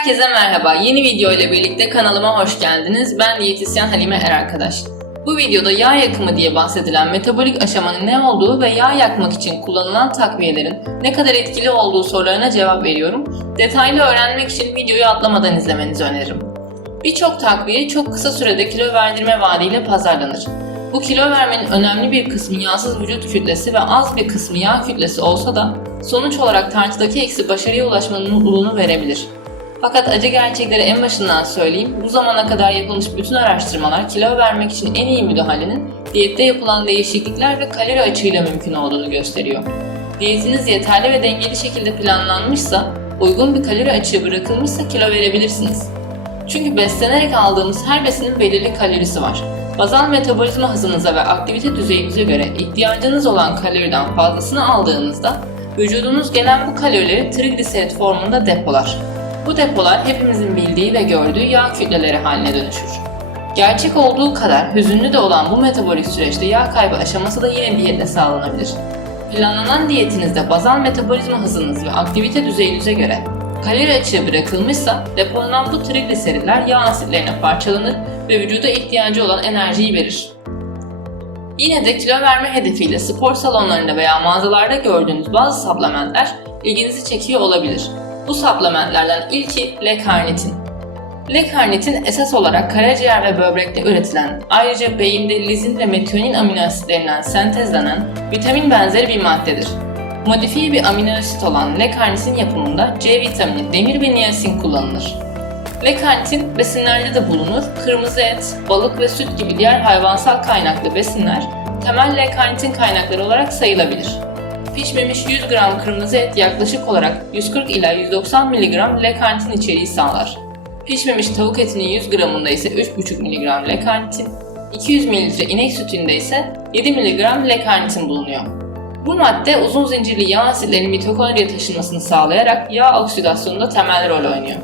Herkese merhaba. Yeni video ile birlikte kanalıma hoş geldiniz. Ben diyetisyen Halime Er arkadaş. Bu videoda yağ yakımı diye bahsedilen metabolik aşamanın ne olduğu ve yağ yakmak için kullanılan takviyelerin ne kadar etkili olduğu sorularına cevap veriyorum. Detaylı öğrenmek için videoyu atlamadan izlemenizi öneririm. Birçok takviye çok kısa sürede kilo verdirme vaadiyle pazarlanır. Bu kilo vermenin önemli bir kısmı yağsız vücut kütlesi ve az bir kısmı yağ kütlesi olsa da sonuç olarak tartıdaki eksi başarıya ulaşmanın mutluluğunu verebilir. Fakat acı gerçekleri en başından söyleyeyim, bu zamana kadar yapılmış bütün araştırmalar kilo vermek için en iyi müdahalenin diyette yapılan değişiklikler ve kalori açığıyla mümkün olduğunu gösteriyor. Diyetiniz yeterli ve dengeli şekilde planlanmışsa, uygun bir kalori açığı bırakılmışsa kilo verebilirsiniz. Çünkü beslenerek aldığımız her besinin belirli kalorisi var. Bazal metabolizma hızınıza ve aktivite düzeyinize göre ihtiyacınız olan kaloriden fazlasını aldığınızda vücudunuz gelen bu kalorileri trigliserit formunda depolar. Bu depolar hepimizin bildiği ve gördüğü yağ kütleleri haline dönüşür. Gerçek olduğu kadar hüzünlü de olan bu metabolik süreçte yağ kaybı aşaması da yine diyetle sağlanabilir. Planlanan diyetinizde bazal metabolizma hızınız ve aktivite düzeyinize göre kalori açığı bırakılmışsa depolanan bu trigliseritler yağ asitlerine parçalanır ve vücuda ihtiyacı olan enerjiyi verir. Yine de kilo verme hedefiyle spor salonlarında veya mağazalarda gördüğünüz bazı supplementler ilginizi çekiyor olabilir. Bu supplementlerden ilki L-karnitin. L-karnitin esas olarak karaciğer ve böbrekte üretilen, ayrıca beyinde lizin ve metionin amino asitlerinden sentezlenen vitamin benzeri bir maddedir. Modifiye bir amino asit olan L-karnitin yapımında C vitamini, demir ve niyasin kullanılır. L-karnitin besinlerde de bulunur. Kırmızı et, balık ve süt gibi diğer hayvansal kaynaklı besinler temel L-karnitin kaynakları olarak sayılabilir. Pişmemiş 100 gram kırmızı et yaklaşık olarak 140 ila 190 mg L-karnitin içeriği sağlar. Pişmemiş tavuk etinin 100 gramında ise 3,5 mg L-karnitin, 200 ml inek sütünde ise 7 mg L-karnitin bulunuyor. Bu madde uzun zincirli yağ asitlerinin mitokondriye taşınmasını sağlayarak yağ oksidasyonunda temel rol oynuyor.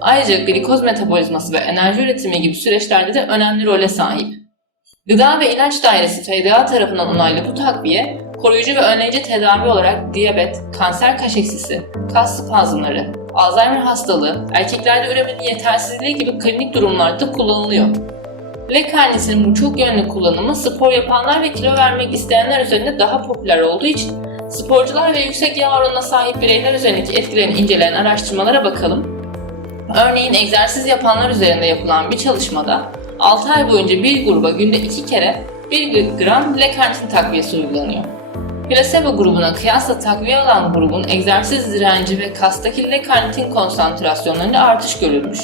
Ayrıca glikoz metabolizması ve enerji üretimi gibi süreçlerde de önemli role sahip. Gıda ve İlaç Dairesi FDA tarafından onaylı bu takviye, koruyucu ve önleyici tedavi olarak diyabet, kanser kaşeksisi, kas spazmları, Alzheimer hastalığı, erkeklerde üremenin yetersizliği gibi klinik durumlarda kullanılıyor. L-karnitin bu çok yönlü kullanımı spor yapanlar ve kilo vermek isteyenler üzerinde daha popüler olduğu için sporcular ve yüksek yağ oranına sahip bireyler üzerindeki etkilerini inceleyen araştırmalara bakalım. Örneğin egzersiz yapanlar üzerinde yapılan bir çalışmada 6 ay boyunca bir gruba günde 2 kere 1 gram L-karnitin takviyesi uygulanıyor. Plasebo grubuna kıyasla takviye alan grubun egzersiz direnci ve kastaki L-karnitin konsantrasyonlarında artış görülmüş.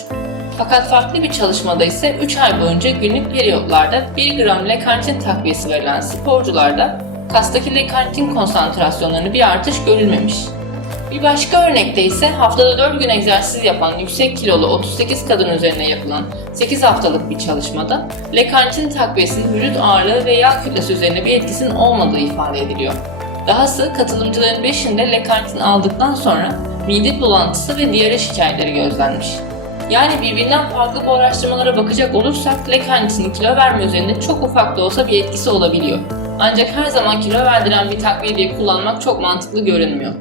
Fakat farklı bir çalışmada ise 3 ay boyunca günlük periyotlarda 1 gram L-karnitin takviyesi verilen sporcularda kastaki L-karnitin konsantrasyonlarında bir artış görülmemiş. Bir başka örnekte ise haftada 4 gün egzersiz yapan yüksek kilolu 38 kadın üzerine yapılan 8 haftalık bir çalışmada L-karnitin takviyesinin vücut ağırlığı ve yağ kütlesi üzerinde bir etkisinin olmadığı ifade ediliyor. Dahası katılımcıların 5'inde L-karnitin aldıktan sonra mide bulantısı ve diyare şikayetleri gözlenmiş. Yani birbirinden farklı bu araştırmalara bakacak olursak L-karnitinin kilo verme üzerinde çok ufak da olsa bir etkisi olabiliyor. Ancak her zaman kilo verdiren bir takviye diye kullanmak çok mantıklı görünmüyor.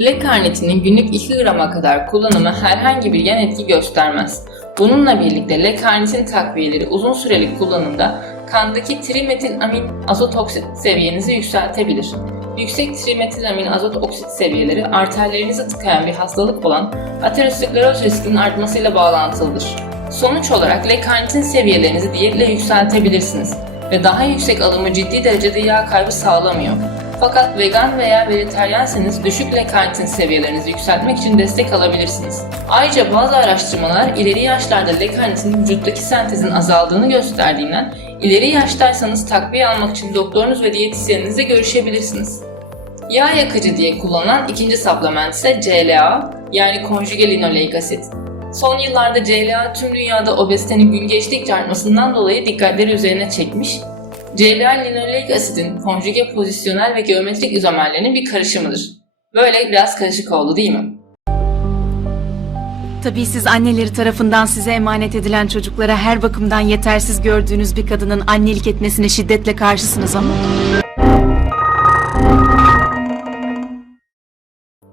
L-karnitinin günlük 2 grama kadar kullanımı herhangi bir yan etki göstermez. Bununla birlikte L-karnitin takviyeleri uzun süreli kullanımda kandaki trimetilamin azot oksit seviyenizi yükseltebilir. Yüksek trimetilamin azot oksit seviyeleri arterlerinizi tıkayan bir hastalık olan ateroskleroz riskinin artmasıyla bağlantılıdır. Sonuç olarak L-karnitin seviyelerinizi diyetle yükseltebilirsiniz ve daha yüksek alımı ciddi derecede yağ kaybı sağlamıyor. Fakat vegan veya vejeteryanseniz düşük L-karnitin seviyelerinizi yükseltmek için destek alabilirsiniz. Ayrıca bazı araştırmalar ileri yaşlarda L-karnitin vücuttaki sentezin azaldığını gösterdiğinden ileri yaştaysanız takviye almak için doktorunuz ve diyetisyeninizle görüşebilirsiniz. Yağ yakıcı diye kullanılan ikinci supplement ise CLA yani konjüge linoleik asit. Son yıllarda CLA tüm dünyada obezitenin gün geçtikçe artmasından dolayı dikkatleri üzerine çekmiş CLA linoleik asidin konjüge pozisyonel ve geometrik izomerlerinin bir karışımıdır. Böyle biraz karışık oldu değil mi? Tabii siz anneleri tarafından size emanet edilen çocuklara her bakımdan yetersiz gördüğünüz bir kadının annelik etmesine şiddetle karşısınız ama.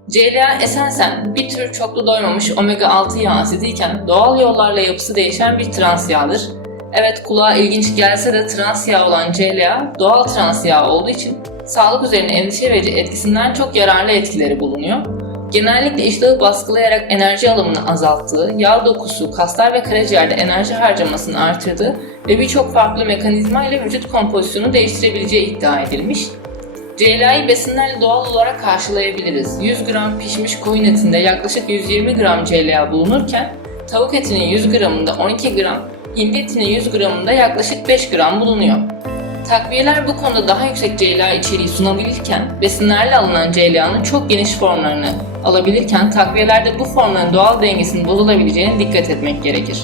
CLA esensen bir tür çoklu doymamış omega 6 yağ asidiyken doğal yollarla yapısı değişen bir trans yağdır. Evet kulağa ilginç gelse de trans yağ olan CLA doğal trans yağ olduğu için sağlık üzerine endişe verici etkisinden çok yararlı etkileri bulunuyor. Genellikle iştahı baskılayarak enerji alımını azalttığı, yağ dokusu, kaslar ve karaciğerde enerji harcamasını artırdığı ve birçok farklı mekanizma ile vücut kompozisyonu değiştirebileceği iddia edilmiş. CLA'yı besinlerle doğal olarak karşılayabiliriz. 100 gram pişmiş koyun etinde yaklaşık 120 gram CLA bulunurken tavuk etinin 100 gramında 12 gram, hindi etinin 100 gramında yaklaşık 5 gram bulunuyor. Takviyeler bu konuda daha yüksek CLA içeriği sunabilirken, besinlerle alınan CLA'nın çok geniş formlarını alabilirken takviyelerde bu formların doğal dengesinin bozulabileceğine dikkat etmek gerekir.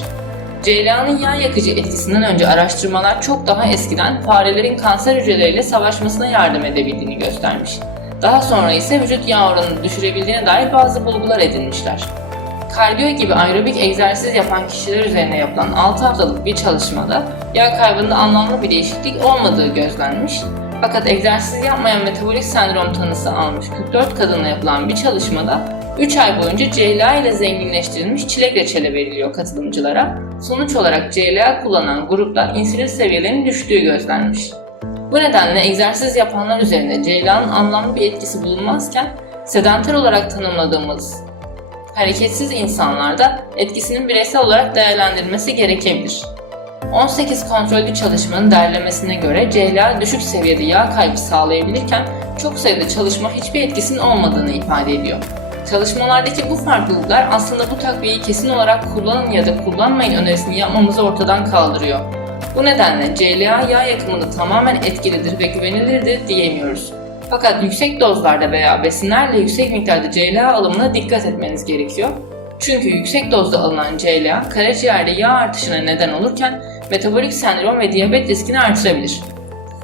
CLA'nın yağ yakıcı etkisinden önce araştırmalar çok daha eskiden farelerin kanser hücreleriyle savaşmasına yardım edebildiğini göstermiş. Daha sonra ise vücut yağ oranını düşürebildiğine dair bazı bulgular edinmişler. Kardiyo gibi aerobik egzersiz yapan kişiler üzerine yapılan 6 haftalık bir çalışmada yağ kaybında anlamlı bir değişiklik olmadığı gözlenmiş. Fakat egzersiz yapmayan metabolik sendrom tanısı almış 44 kadınla yapılan bir çalışmada 3 ay boyunca CLA ile zenginleştirilmiş çilek reçeli veriliyor katılımcılara. Sonuç olarak CLA kullanan grupta insülin seviyelerinin düştüğü gözlenmiş. Bu nedenle egzersiz yapanlar üzerinde CLA'nın anlamlı bir etkisi bulunmazken sedanter olarak tanımladığımız hareketsiz insanlarda etkisinin bireysel olarak değerlendirilmesi gerekebilir. 18 kontrollü çalışmanın derlemesine göre CLA düşük seviyede yağ kaybı sağlayabilirken çok sayıda çalışma hiçbir etkisinin olmadığını ifade ediyor. Çalışmalardaki bu farklılıklar aslında bu takviyeyi kesin olarak kullanın ya da kullanmayın önerisini yapmamızı ortadan kaldırıyor. Bu nedenle CLA yağ yakımında tamamen etkilidir ve güvenilirdir diyemiyoruz. Fakat yüksek dozlarda veya besinlerle yüksek miktarda CLA alımına dikkat etmeniz gerekiyor. Çünkü yüksek dozda alınan CLA karaciğerde yağ artışına neden olurken metabolik sendrom ve diyabet riskini artırabilir.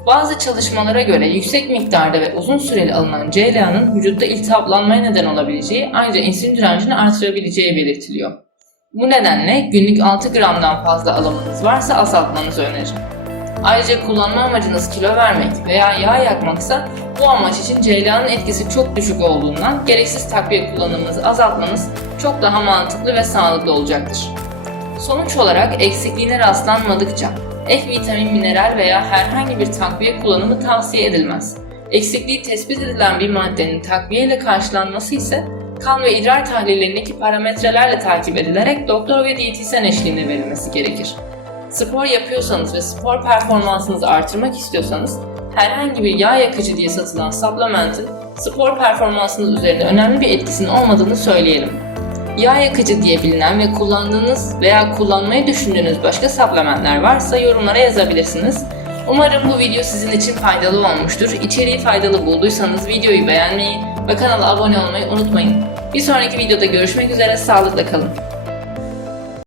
Bazı çalışmalara göre yüksek miktarda ve uzun süreli alınan CLA'nın vücutta iltihaplanmaya neden olabileceği ayrıca insülin direncini artırabileceği belirtiliyor. Bu nedenle günlük 6 gramdan fazla alımınız varsa azaltmanızı öneririm. Ayrıca kullanma amacınız kilo vermek veya yağ yakmaksa bu amaç için CLA'nın etkisi çok düşük olduğundan gereksiz takviye kullanımınızı azaltmanız çok daha mantıklı ve sağlıklı olacaktır. Sonuç olarak eksikliğine rastlanmadıkça ek vitamin, mineral veya herhangi bir takviye kullanımı tavsiye edilmez. Eksikliği tespit edilen bir maddenin takviye ile karşılanması ise kan ve idrar tahlillerindeki parametrelerle takip edilerek doktor ve diyetisyen eşliğinde verilmesi gerekir. Spor yapıyorsanız ve spor performansınızı artırmak istiyorsanız herhangi bir yağ yakıcı diye satılan supplement'in spor performansınız üzerinde önemli bir etkisinin olmadığını söyleyelim. Yağ yakıcı diye bilinen ve kullandığınız veya kullanmayı düşündüğünüz başka supplementler varsa yorumlara yazabilirsiniz. Umarım bu video sizin için faydalı olmuştur. İçeriği faydalı bulduysanız videoyu beğenmeyi ve kanala abone olmayı unutmayın. Bir sonraki videoda görüşmek üzere, sağlıkla kalın.